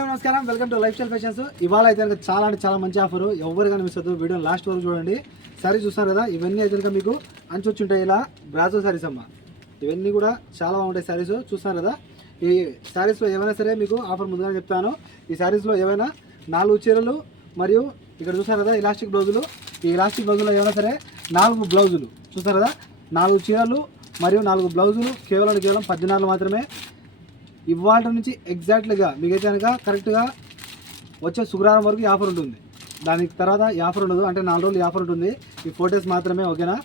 నమస్కారం, welcome to life style fashions. ఇవాళ అయితే చాలా అంటే చాలా మంచి ఆఫర్. ఎవరు కానీ మిస్ అవుతుంది, వీడియో లాస్ట్ వరకు చూడండి. సారీస్ చూస్తారు కదా, ఇవన్నీ అయితే మీకు అంచొచ్చుంటాయి. ఇలా బ్రాజో సారీస్ అమ్మ, ఇవన్నీ కూడా చాలా బాగుంటాయి సారీస్. చూస్తున్నారు కదా, ఈ సారీస్లో ఏమైనా సరే మీకు ఆఫర్ ముందుగానే చెప్తాను. ఈ సారీస్లో ఏమైనా 4 చీరలు మరియు ఇక్కడ చూస్తారు కదా ఇలాస్టిక్ బ్లౌజులు. ఈ ఇలాస్టిక్ బ్లౌజులో ఏమైనా సరే 4 బ్లౌజులు చూస్తారు కదా, 4 చీరలు మరియు 4 బ్లౌజులు కేవలం 14 మాత్రమే. ఇవాళ నుంచి ఎగ్జాక్ట్లీగా మీకైతే కనుక కరెక్ట్గా వచ్చే శుక్రవారం వరకు ఈ ఆఫర్ ఉంటుంది. దానికి తర్వాత ఈ ఆఫర్ ఉండదు, అంటే 4 రోజులు ఈ ఆఫర్ ఉంటుంది. ఈ 4 days మాత్రమే, ఓకేనా?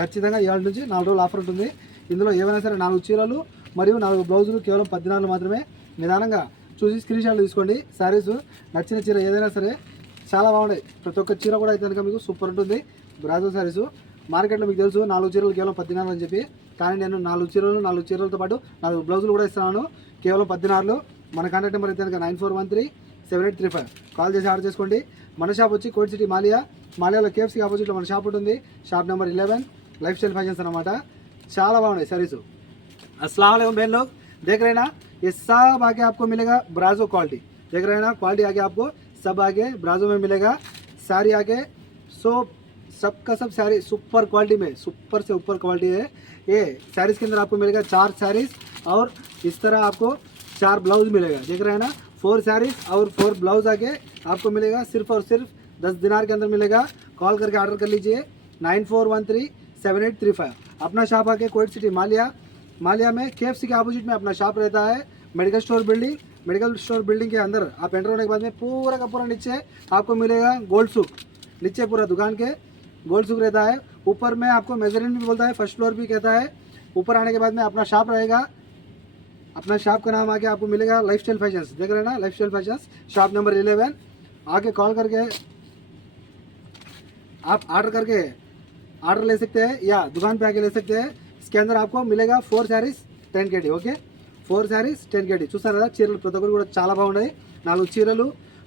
ఖచ్చితంగా ఇవాళ నుంచి 4 రోజులు ఆఫర్ ఉంటుంది. ఇందులో ఏమైనా సరే 4 చీరలు మరియు 4 బ్లౌజులు కేవలం 14 మాత్రమే. నిదానంగా చూసి స్క్రీన్ షాట్లు తీసుకోండి. శారీస్ నచ్చిన చీర ఏదైనా సరే చాలా బాగుంటాయి. ప్రతి ఒక్క చీర కూడా అయితే కనుక మీకు సూపర్ ఉంటుంది. బ్రాజో శారీస్ మార్కెట్లో మీకు తెలుసు 4 చీరలు కేవలం 14 అని చెప్పి, కానీ నేను 4 చీరలు 4 చీరలతో పాటు 4 బ్లౌజులు కూడా ఇస్తున్నాను కేవలం 16. మన కాంటాక్ట్ నెంబర్ అయితే కనుక 94137835 కాల్ చేసి ఆర్డర్ చేసుకోండి. మన షాప్ వచ్చి కోట్ సిటీ మాలియాలో కేఎఫ్సీ ఆపోజిట్లో మన షాప్ ఉంటుంది. Shop number 11 life style fashions అనమాట. చాలా బాగున్నాయి సారీస్. अस्सलाम वालेकुम बहन लोग, देख रहे हैं ना, ये सब आगे आपको मिलेगा ब्राजो क्वालिटी. देख रहे हैं ना, क्वालिटी आगे आपको सब आगे ब्राजो में मिलेगा. सारी आगे सबका सब सारी सुपर क्वालिटी में, सुपर से ऊपर क्वालिटी है. ये साड़ीज़ के अंदर आपको मिलेगा 4 साड़ीज़ और इस तरह आपको 4 ब्लाउज मिलेगा. देख रहे हैं ना, 4 साड़ीज़ और 4 ब्लाउज आगे आपको मिलेगा सिर्फ और सिर्फ 10 दिनार के अंदर मिलेगा. कॉल करके ऑर्डर कर लीजिए 94137835. अपना शॉप आके कोट सिटी मालिया में केएफसी के अपोजिट में अपना शॉप रहता है. मेडिकल स्टोर बिल्डिंग के अंदर आप एंटर होने के बाद में पूरा का पूरा नीचे आपको मिलेगा गोल्ड सूक. नीचे पूरा दुकान के गोल्ड सूक रहता है. ऊपर में आपको मेजरिन भी बोलता है, फर्स्ट फ्लोर भी कहता है. ऊपर आने के बाद में अपना शॉप रहेगा. अपना शॉप का नाम आके आपको मिलेगा लाइफ स्टाइल फैशंस. देख रहे हैं ना, life style fashions shop number 11. आके कॉल करके आप ऑर्डर ले सकते हैं या दुकान पे आके ले सकते हैं. इसके अंदर आपको मिलेगा 4 sarees 10 kg. Okay, 4 sarees 10 kg. చూసారు కదా, చీరలు ప్రతి ఒక్కరు కూడా చాలా బాగున్నాయి. 4 చీరలు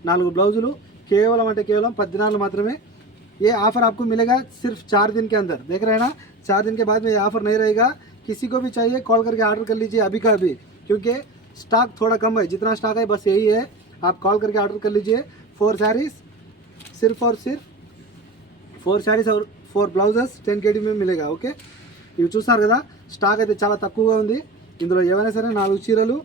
4 బ్లౌజులు కేవలం అంటే కేవలం 14 మాత్రమే. ये ऑफर आपको मिलेगा सिर्फ 4 दिन के अंदर. देख रहे हैं ना, 4 दिन के बाद में ये ऑफर नहीं रहेगा. किसी को भी चाहिए कॉल करके ऑर्डर कर लीजिए अभी का अभी, क्योंकि स्टॉक थोड़ा कम है. जितना स्टॉक है बस यही है. आप कॉल करके ऑर्डर कर लीजिए. 4 sarees सिर्फ और सिर्फ 4 sarees और 4 బ్లౌజెస్ 10 kg में मिलेगा. ఓకే, ఇవి చూస్తారు కదా, స్టాక్ అయితే చాలా తక్కువగా ఉంది. ఇందులో ఏమైనా సరే 4 చీరలు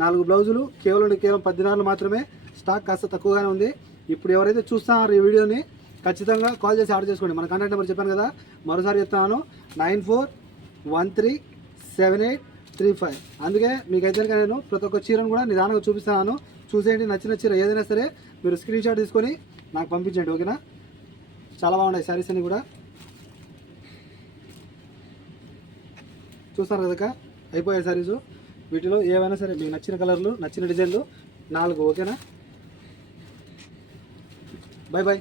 4 బ్లౌజులు కేవలం 14 మాత్రమే. స్టాక్ కాస్త తక్కువగానే ఉంది. ఇప్పుడు ఎవరైతే చూస్తున్నారో ఈ వీడియోని ఖచ్చితంగా కాల్ చేసి ఆర్డర్ చేసుకోండి. మన కాంటాక్ట్ నెంబర్ చెప్పాను కదా, మరోసారి చెప్తాను, 94137835. అందుకే మీకైతే నేను ప్రతి ఒక్క చీరను కూడా నిదానంగా చూపిస్తాను. చూసేయండి, నచ్చిన చీర ఏదైనా సరే మీరు స్క్రీన్ షాట్ తీసుకొని నాకు పంపించండి. ఓకేనా? చాలా బాగున్నాయి శారీస్ అన్ని కూడా. చూస్తారు కదా, అయిపోయాయి శారీస్. వీటిలో ఏవైనా సరే మీకు నచ్చిన కలర్లు నచ్చిన డిజైన్లు 4. ఓకేనా? Bye bye.